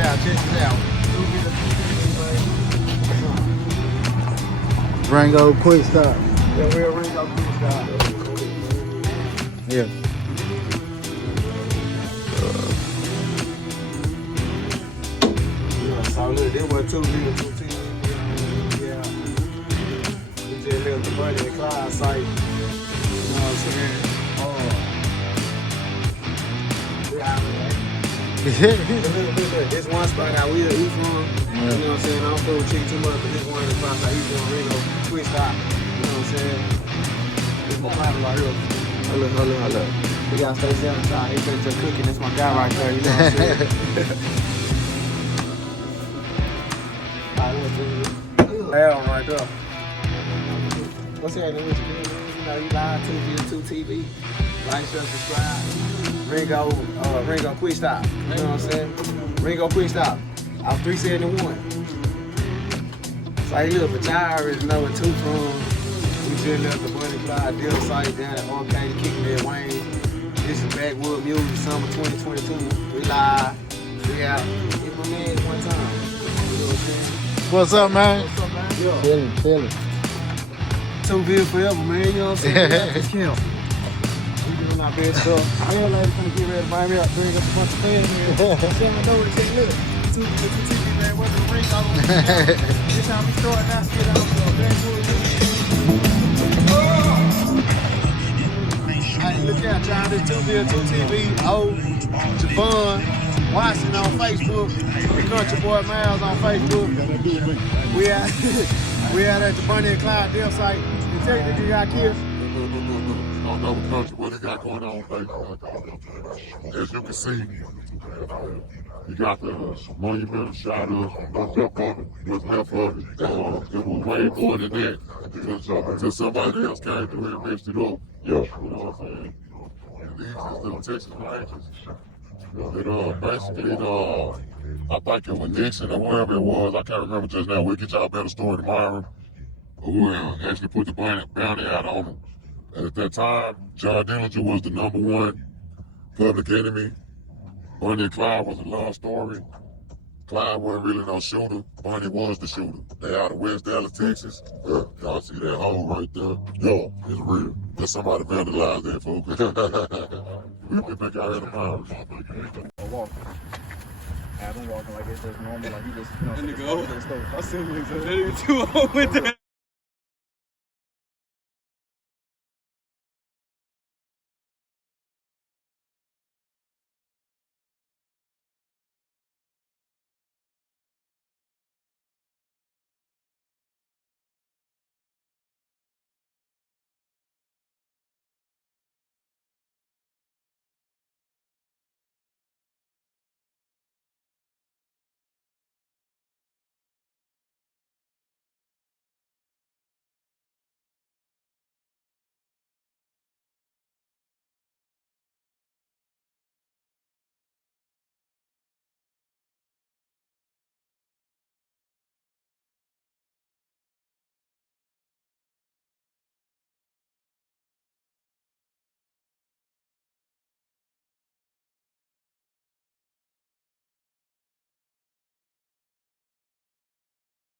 out, check this out. Rango quick stop. Yeah, we're Ringo quick stop. Yeah. Yeah, so look, this was 2 minutes, 2 10. Yeah. We just left the Bunny and Clyde site. You know what I'm saying? Look, this one spot out we eat from. You know what I'm saying? I don't fuck with chicken too much, but this one of the spots I eat from Ringo quick stop. You know what I'm saying? It's my partner right here. Hold up. We gotta stay safe inside. He finna just cooking. That's my guy right there. You know what I'm saying? Hell right there. What's happening with you? You know, you live 2 TV. Like, share, subscribe. Ringo quick stop. You know what I'm saying? Ringo quick stop. I'm 371. So here, but y'all already know where 2 from. We just left the Bunny Clyde deal site down at Arcade Kicking at Wayne. This is Backwood Music, summer 2022. We live. We out. It's my man one time. You know what I'm saying? What's up, man? What's up, man? Chilling. 2 bills forever, man. You know what I'm saying? Just kill. We doing our best stuff. Real lady gonna get ready to buy me up, bring up a bunch of fans here. Share my door, say, look, 2 TV, man, what's the ring all over? This how we start now, get out of Backwood. Hey, look out, y'all. This 2 bill, 2 TV, Javon. Watching on Facebook, the Country Boy Miles on Facebook. We out at the Bunny and Clyde deal site. The technical got killed. I don't know what they got going on Facebook. As you can see, you got the monumental shot of what's left of it. What's left of it. It was way more than that until somebody else came through and messed it up. Yeah. You know what I'm saying? And these is the Texas Rangers. Basically, I think it was Nixon or whatever it was. I can't remember just now. We'll get y'all a better story tomorrow. Who actually put the bounty out on them. And at that time, John Dillinger was the #1 public enemy. Bunny and Clyde was a love story. Clyde wasn't really no shooter. Bunny was the shooter. They out of West Dallas, Texas. Y'all see that hole right there? Yo, it's real. There's somebody vandalized that, folks. We'll be back out here tomorrow. I've been walking like it's just normal, like you just, I seen you too old with that.